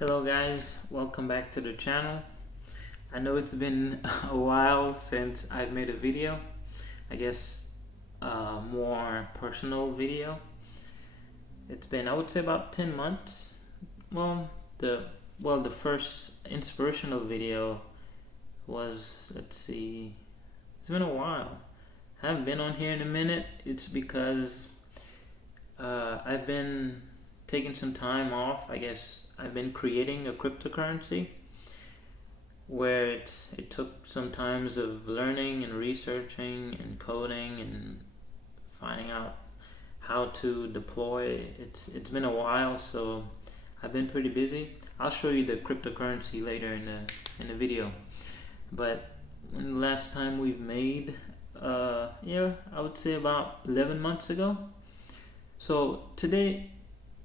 Hello guys, welcome back to the channel. I know it's been a while since I've made a video. I guess a more personal video. It's been, I would say, about 10 months. Well, the first inspirational video was, let's see, it's been a while. I haven't been on here in a minute. It's because I've been taking some time off. I guess I've been creating a cryptocurrency where it took some times of learning and researching and coding and finding out how to deploy. It's been a while, so I've been pretty busy. I'll show you the cryptocurrency later in the video. But when the last time we've made, yeah, I would say about 11 months ago. So today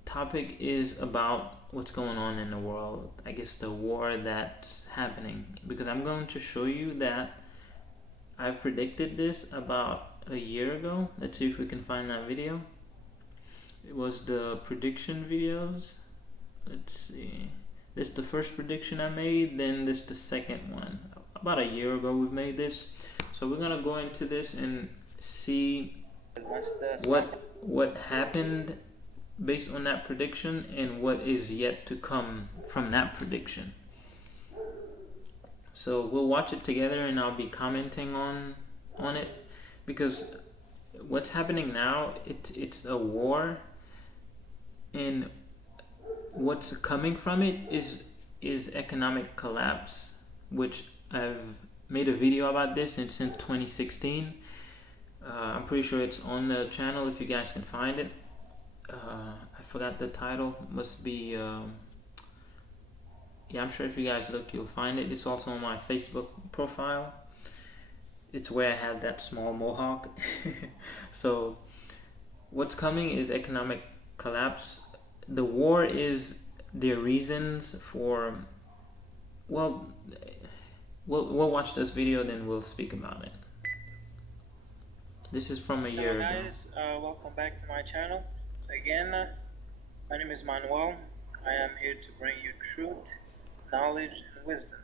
topic is about what's going on in the world. I guess the war that's happening, because I'm going to show you that I've predicted this about a year ago. Let's see if we can find that video. It was the prediction videos. Let's see. This is the first prediction I made, then this is the second one. About a year ago we've made this. So we're gonna go into this and see what happened based on that prediction and what is yet to come from that prediction. So we'll watch it together and I'll be commenting on it, because what's happening now, it's a war, and what's coming from it is economic collapse, which I've made a video about this since 2016. I'm pretty sure it's on the channel if you guys can find it. I forgot the title. Must be yeah, I'm sure if you guys look you'll find it. It's also on my Facebook profile. It's where I had that small mohawk. So what's coming is economic collapse. The war is the reasons for, well, we'll watch this video, then we'll speak about it. This is from a year ago. Hello guys, welcome back to my channel. Again, my name is Manuel. I am here to bring you truth, knowledge, and wisdom.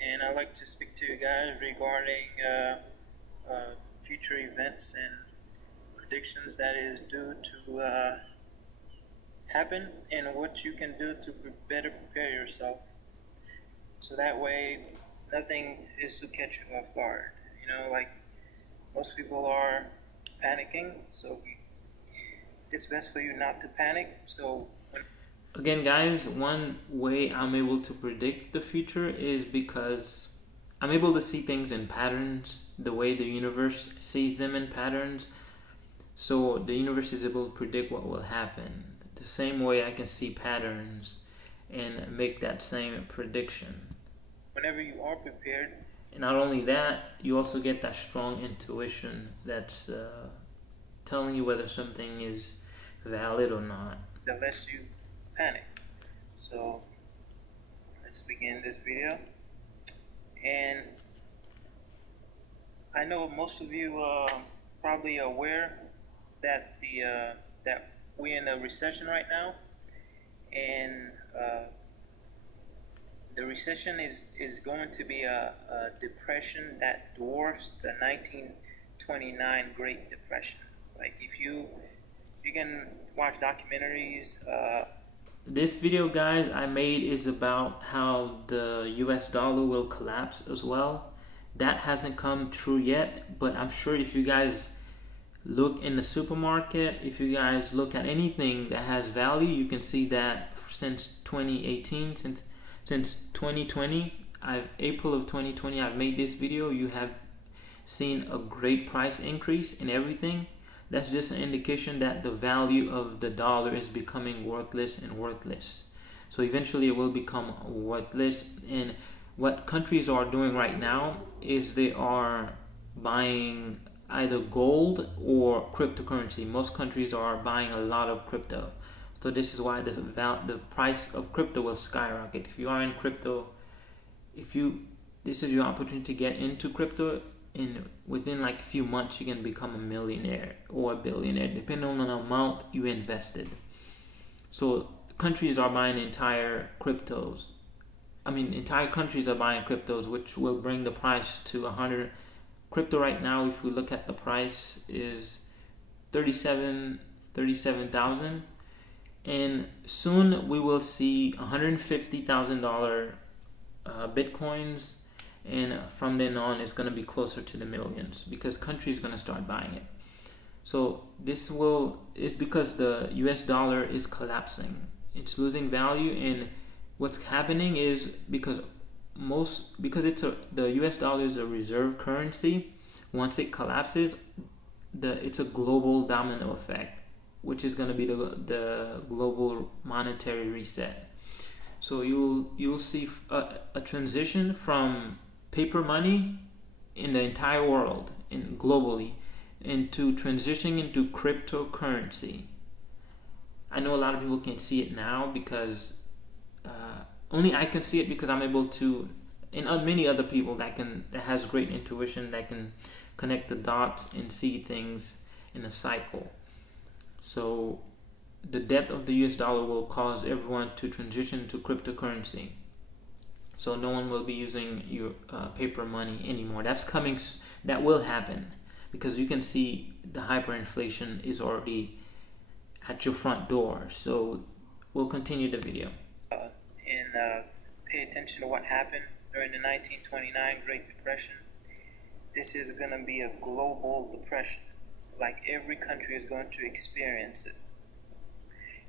And I'd like to speak to you guys regarding future events and predictions that is due to happen, and what you can do to better prepare yourself. So that way, nothing is to catch you off guard. You know, like most people are panicking, so it's best for you not to panic. So again guys, one way I'm able to predict the future is because I'm able to see things in patterns, the way the universe sees them in patterns. So the universe is able to predict what will happen the same way I can see patterns and make that same prediction. Whenever you are prepared, and not only that, you also get that strong intuition that's telling you whether something is valid or not. the less you panic. So let's begin this video. And I know most of you are probably aware that that we're in a recession right now, and the recession is going to be a depression that dwarfs the 1929 Great Depression. Like if you can watch documentaries. This video guys I made is about how the US dollar will collapse as well. That hasn't come true yet, but I'm sure if you guys look in the supermarket, if you guys look at anything that has value, you can see that since 2018, since 2020, April of 2020, I've made this video. You have seen a great price increase in everything. That's just an indication that the value of the dollar is becoming worthless and worthless. So eventually it will become worthless. And what countries are doing right now is they are buying either gold or cryptocurrency. Most countries are buying a lot of crypto. So this is why the price of crypto will skyrocket. If you are in crypto, this is your opportunity to get into crypto. Within like a few months you can become a millionaire or a billionaire, depending on the amount you invested. So countries are buying entire cryptos. I mean, entire countries are buying cryptos, which will bring the price to 100. Crypto right now, if we look at the price, is 37,000, and soon we will see $150,000 bitcoins, and from then on it's going to be closer to the millions because countries going to start buying it. So this is because the US dollar is collapsing, it's losing value. And what's happening is because the US dollar is a reserve currency. Once it collapses, it's a global domino effect, which is going to be the global monetary reset. So you'll see a transition from paper money in the entire world and globally into transitioning into cryptocurrency. I know a lot of people can't see it now because only I can see it because I'm able to, and many other people that has great intuition, that can connect the dots and see things in a cycle. So the death of the US dollar will cause everyone to transition to cryptocurrency. So no one will be using your paper money anymore. That's coming. That will happen because you can see the hyperinflation is already at your front door. So we'll continue the video. And pay attention to what happened during the 1929 Great Depression. This is going to be a global depression. Like every country is going to experience it.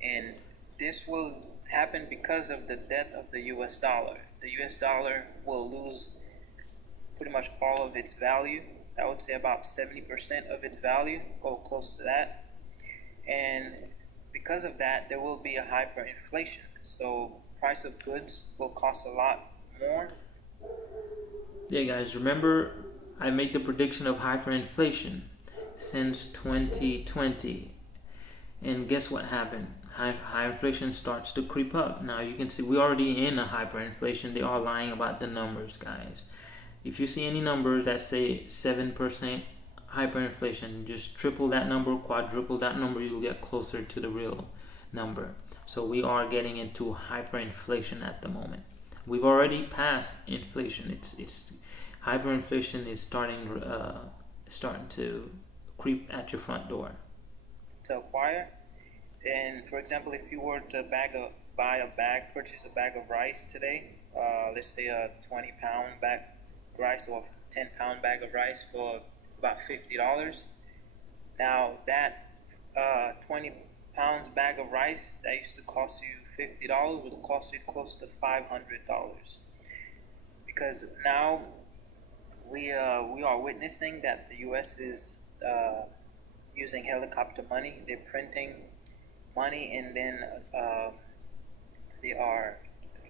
And this will happen because of the death of the US dollar. The US dollar will lose pretty much all of its value. I would say about 70% of its value, go close to that. And because of that, there will be a hyperinflation. So price of goods will cost a lot more. Yeah, guys, remember I made the prediction of hyperinflation since 2020. And guess what happened? High inflation starts to creep up. Now you can see we're already in a hyperinflation. They are lying about the numbers, guys. If you see any numbers that say 7% hyperinflation, just triple that number, quadruple that number, you'll get closer to the real number. So we are getting into hyperinflation at the moment. We've already passed inflation. It's hyperinflation is starting to creep at your front door. To acquire, and for example, if you were to purchase a bag of rice today, let's say a 20-pound bag of rice or a 10-pound bag of rice for about $50. Now that 20 pounds bag of rice that used to cost you $50 will cost you close to $500, because now we are witnessing that the U.S. is using helicopter money. They're printing money and then they are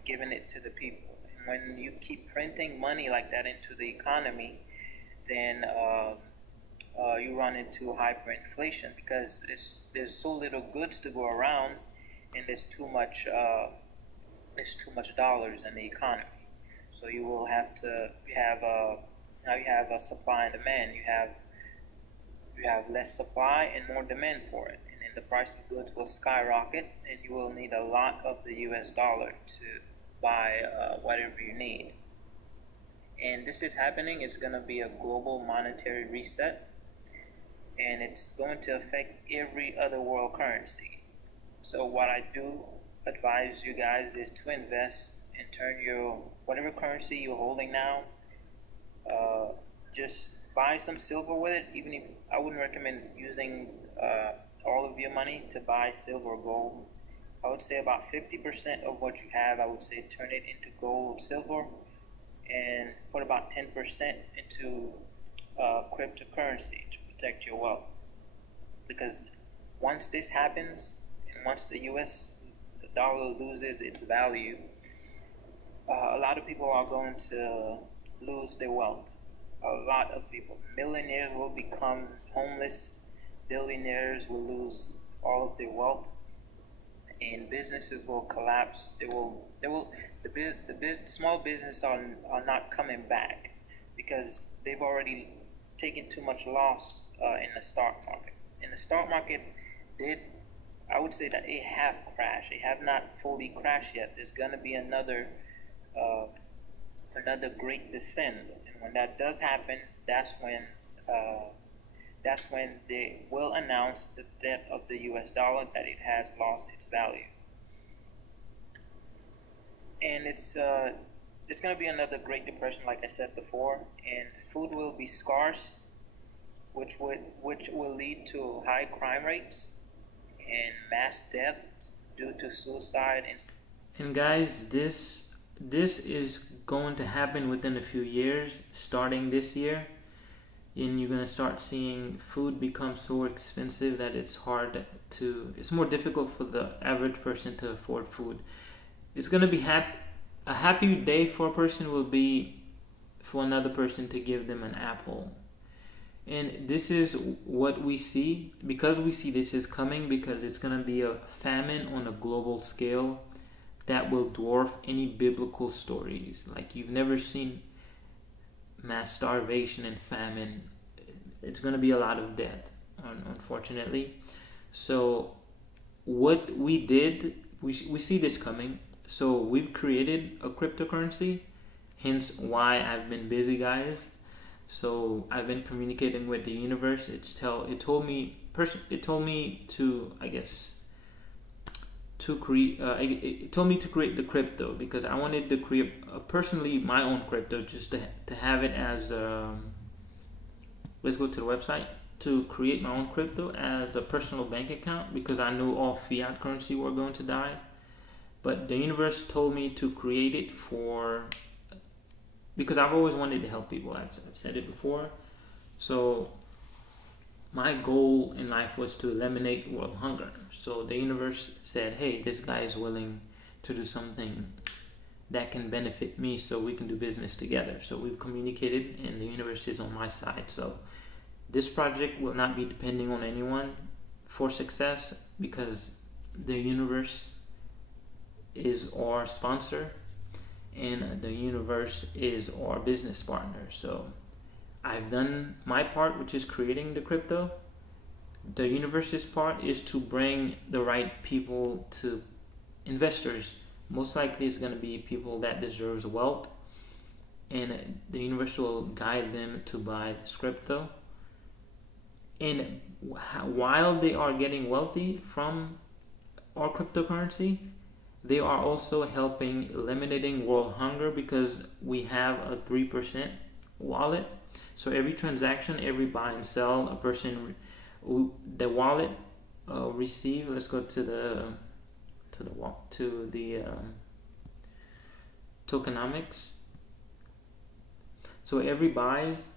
giving it to the people. And when you keep printing money like that into the economy, then you run into hyperinflation because there's so little goods to go around, and there's too much dollars in the economy. So you will have to now you have a supply and demand. You have less supply and more demand for it, and then the price of goods will skyrocket, and you will need a lot of the US dollar to buy whatever you need. And this is happening. It's going to be a global monetary reset, and it's going to affect every other world currency. So what I do advise you guys is to invest and turn your whatever currency you're holding now, just buy some silver with it. Even if I wouldn't recommend using all of your money to buy silver or gold. I would say about 50% of what you have, I would say turn it into gold or silver, and put about 10% into cryptocurrency to protect your wealth. Because once this happens, and once the US dollar loses its value, a lot of people are going to lose their wealth. A lot of people. Millionaires will become homeless. Billionaires will lose all of their wealth, and businesses will collapse. The small businesses are not coming back because they've already taken too much loss in the stock market. And the stock market did I would say that it have crashed. It have not fully crashed yet. There's gonna be uh, another great descent, and when that does happen, uh, that's when they will announce the death of the U.S. dollar, that it has lost its value, and it's gonna be another Great Depression, like I said before, and food will be scarce, which will lead to high crime rates and mass death due to suicide and And guys, this is going to happen within a few years, starting this year. And you're gonna start seeing food become so expensive that it's more difficult for the average person to afford food. It's gonna be a happy day for a person will be for another person to give them an apple. And this is what we see, because we see this is coming, because it's gonna be a famine on a global scale that will dwarf any biblical stories. Like, you've never seen mass starvation and famine. It's going to be a lot of death, unfortunately. So what we did, we see this coming. So we've created a cryptocurrency, hence why I've been busy, guys. So I've been communicating with the universe. It told me to, I guess, to create. It told me to create the crypto because I wanted to create personally my own crypto, just to have it as. Let's go to the website to create my own crypto as a personal bank account, because I knew all fiat currency were going to die. But the universe told me to create it because I've always wanted to help people. I've said it before. So my goal in life was to eliminate world hunger. So the universe said, hey, this guy is willing to do something that can benefit me, so we can do business together. So we've communicated and the universe is on my side. So this project will not be depending on anyone for success, because the universe is our sponsor and the universe is our business partner. So I've done my part, which is creating the crypto. The universe's part is to bring the right people to investors. Most likely it's going to be people that deserves wealth, and the universe will guide them to buy this crypto. And while they are getting wealthy from our cryptocurrency, they are also helping eliminating world hunger, because we have a 3% wallet. So every transaction, every buy and sell, a person, the wallet receive. Let's go to the tokenomics. So every buys,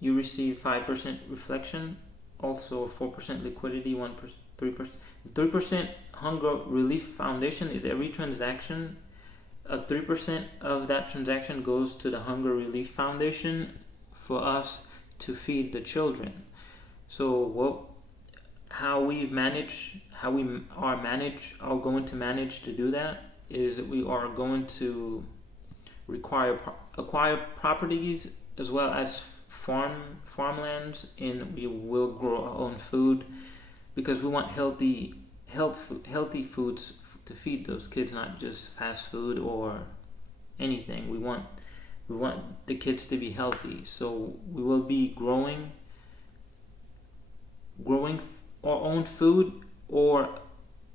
you receive 5% reflection, also 4% liquidity, 1%, 3%. The 3% Hunger Relief Foundation is every transaction. 3% of that transaction goes to the Hunger Relief Foundation for us to feed the children. So how we are going to manage to do that is we are going to acquire properties as well as farmlands, and we will grow our own food, because we want healthy foods to feed those kids, not just fast food or anything. We want the kids to be healthy. So we will be growing our own food, or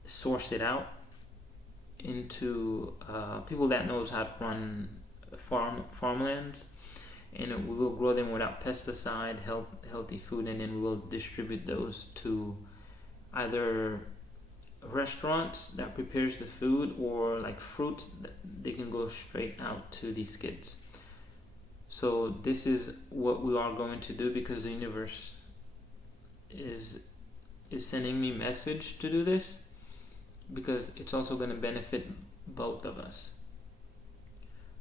source it out into people that knows how to run farmlands, and we will grow them without pesticide, healthy food, and then we will distribute those to either restaurants that prepares the food, or like fruits that they can go straight out to these kids. So this is what we are going to do, because the universe is sending me message to do this, because it's also going to benefit both of us.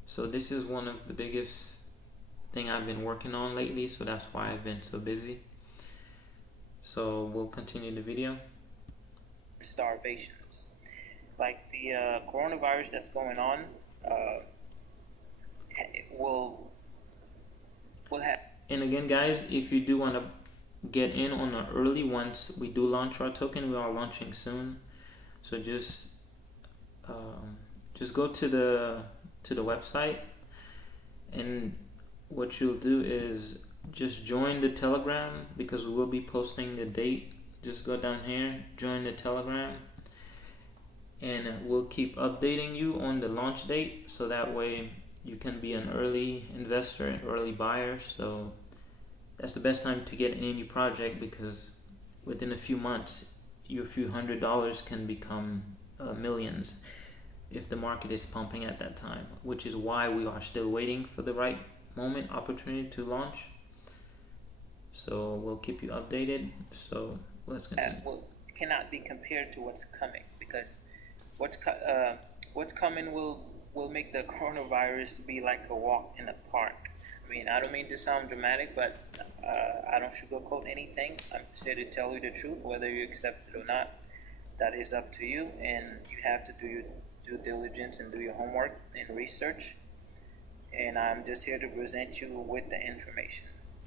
So this is one of the biggest thing I've been working on lately, so that's why I've been so busy. So we'll continue the video. starvations. Like the coronavirus that's going on will have. And again, guys, if you do want to get in on the early once we do launch our token. We are launching soon, so um, just go to the website, and what you'll do is just join the Telegram, because we will be posting the date. Just go down here, join the Telegram, and we'll keep updating you on the launch date, so that way you can be an early investor and early buyer. So that's the best time to get in any project, because within a few months your few $100s can become millions if the market is pumping at that time, which is why we are still waiting for the right moment, opportunity to launch. So we'll keep you updated. So let's continue. Cannot be compared to what's coming, because what's coming will make the coronavirus be like a walk in the park. I mean, I don't mean to sound dramatic, but I don't sugarcoat anything. I'm just here to tell you the truth. Whether you accept it or not, that is up to you, and you have to do your due diligence and do your homework and research. And I'm just here to present you with the information.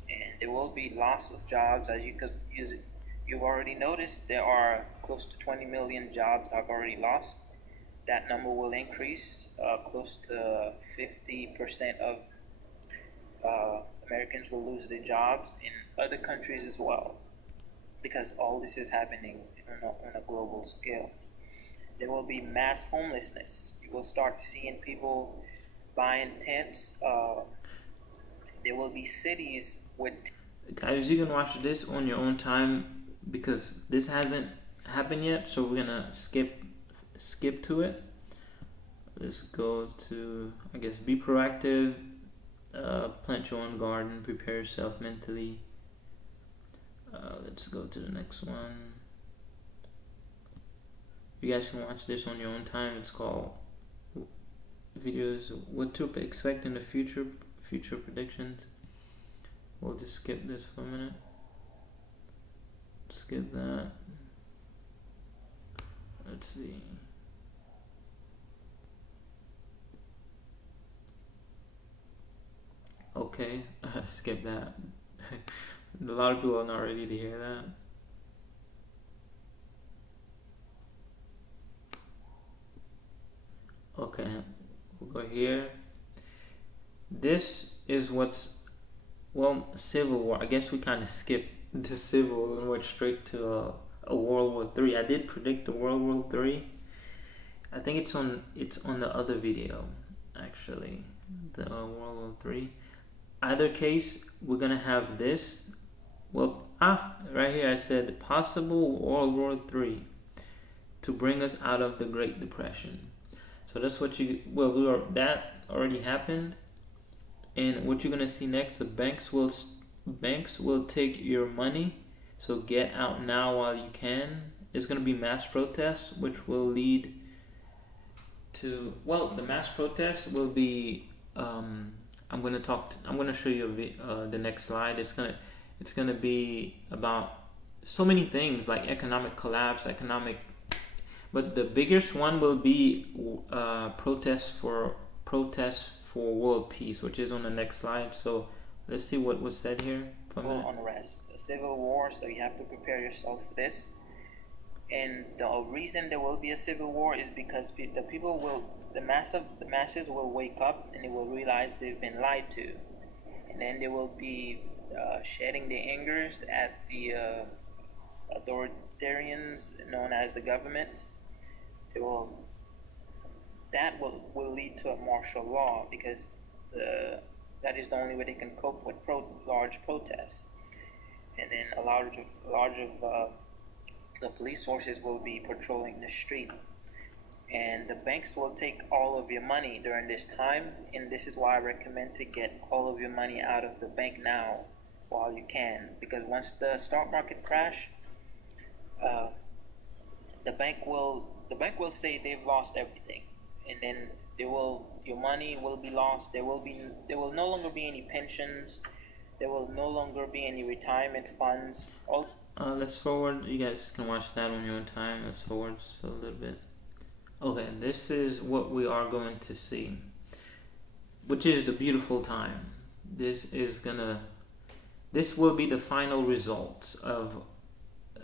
And there will be loss of jobs, as you've already noticed. There are close to 20 million jobs I've already lost. That number will increase. Close to 50% of Americans will lose their jobs in other countries as well, because all this is happening on a global scale. There will be mass homelessness. You will start seeing people buying tents. There will be cities with. Guys, you can watch this on your own time, because this hasn't happened yet. So we're gonna skip to it. Let's go to, I guess, be proactive, plant your own garden, prepare yourself mentally. Let's go to the next one. You guys can watch this on your own time. It's called videos what to expect in the future predictions. We'll just skip this for a minute. Skip that. Let's see. Okay, skip that. A lot of people are not ready to hear that. Okay, we'll go here. This is Civil War. I guess we kind of skipped the Civil and went straight to a World War III. I did predict the World War III. I think it's on the other video, actually, the World War III. Either case, we're gonna have this. Right here I said possible World War III to bring us out of the Great Depression. So that's what that already happened. And what you're gonna see next, the banks will take your money. So get out now while you can. There's gonna be mass protests, which will lead to the mass protests will be. I'm gonna show you the next slide. It's gonna be about so many things like economic collapse, but the biggest one will be protests for world peace, which is on the next slide. So let's see what was said here. Unrest, a civil war. So you have to prepare yourself for this. And the reason there will be a civil war is because the masses will wake up and they will realize they've been lied to, and then they will be shedding their angers at the authoritarians known as the governments. That will lead to a martial law, because that is the only way they can cope with large protests. And then a large of the police forces will be patrolling the street, and the banks will take all of your money during this time. And this is why I recommend to get all of your money out of the bank now while you can, because once the stock market crash, the bank will say they've lost everything, and then your money will be lost. There will no longer be any pensions. There will no longer be any retirement funds. Let's forward. You guys can watch that on your own time. Let's forward a little bit. Okay, this is what we are going to see, which is the beautiful time. This is gonna this will be the final results of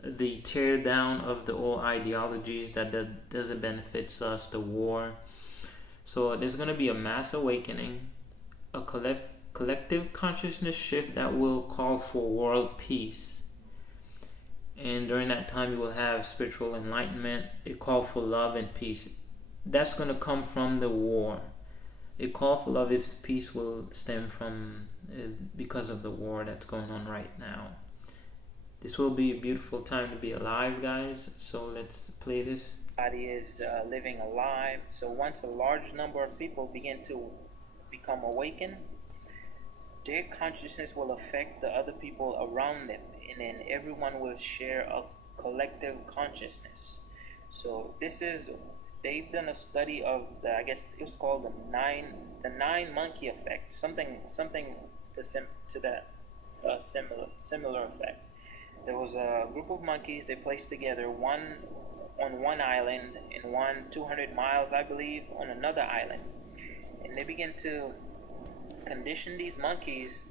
the tear down of the old ideologies that doesn't benefit us, the war. So there's going to be a mass awakening, a collective consciousness shift that will call for world peace. And during that time, you will have spiritual enlightenment, a call for love and peace. That's going to come from the war. A call for love and peace will stem from because of the war that's going on right now. This will be a beautiful time to be alive, guys. So let's play this. Body is living alive. So once a large number of people begin to become awakened, their consciousness will affect the other people around them, and then everyone will share a collective consciousness. So they've done a study of the, I guess it was called the nine monkey effect, something to that similar effect. There was a group of monkeys they placed together, one on one island and one 200 miles, I believe, on another island, and they began to condition these monkeys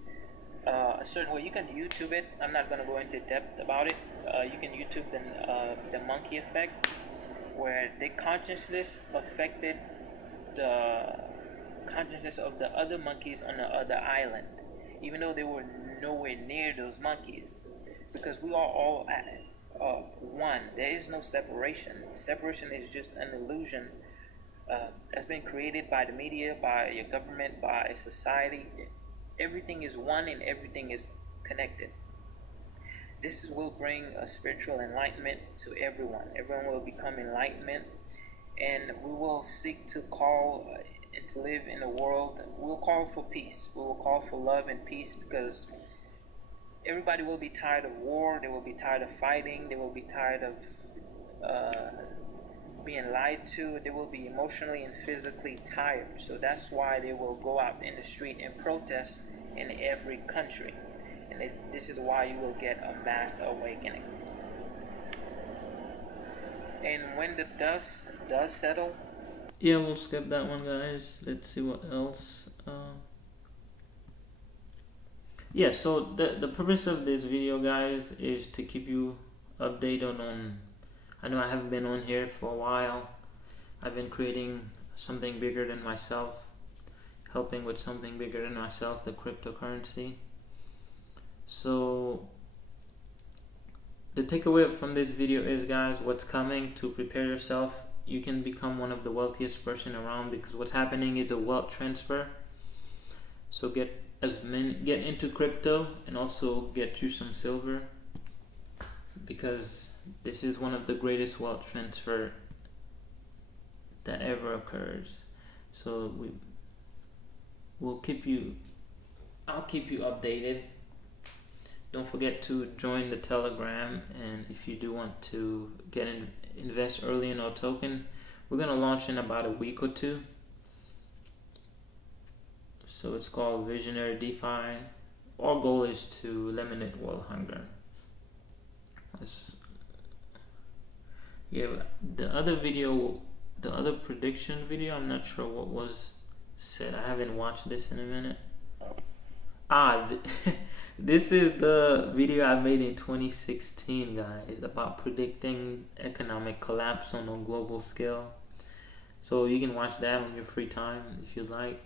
a certain way. You can YouTube it. I'm not going to go into depth about it. You can YouTube the monkey effect, where the consciousness affected the consciousness of the other monkeys on the other island, even though they were nowhere near those monkeys, because we are all one. There is no separation. Separation is just an illusion that's been created by the media, by your government, by society. Everything is one and everything is connected. This will bring a spiritual enlightenment to everyone. Everyone will become enlightenment, and we will seek to call and to live in a world. We'll call for peace. We will call for love and peace, because everybody will be tired of war. They will be tired of fighting. They will be tired of being lied to. They will be emotionally and physically tired. So that's why they will go out in the street and protest in every country. And this is why you will get a mass awakening. And when the dust does settle, yeah, we'll skip that one, guys. Let's see what else. Yeah, so the purpose of this video, guys, is to keep you updated on. I know I haven't been on here for a while. I've been creating something bigger than myself, helping with something bigger than myself, the cryptocurrency. So the takeaway from this video is, guys, what's coming, to prepare yourself. You can become one of the wealthiest person around, because what's happening is a wealth transfer. So get into crypto, and also get you some silver, because this is one of the greatest wealth transfer that ever occurs. So I'll keep you updated. Don't forget to join the Telegram, and if you do want to invest early in our token, we're gonna launch in about a week or two. So it's called Visionary DeFi. Our goal is to eliminate world hunger. Yeah, the other prediction video, I'm not sure what was said. I haven't watched this in a minute. This is the video I made in 2016, guys, about predicting economic collapse on a global scale. So you can watch that on your free time if you like.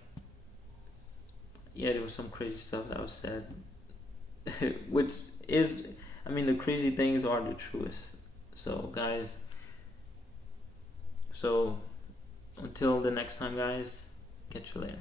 Yeah, there was some crazy stuff that was said, which is, I mean, the crazy things are the truest. So, guys, so until the next time, guys, catch you later.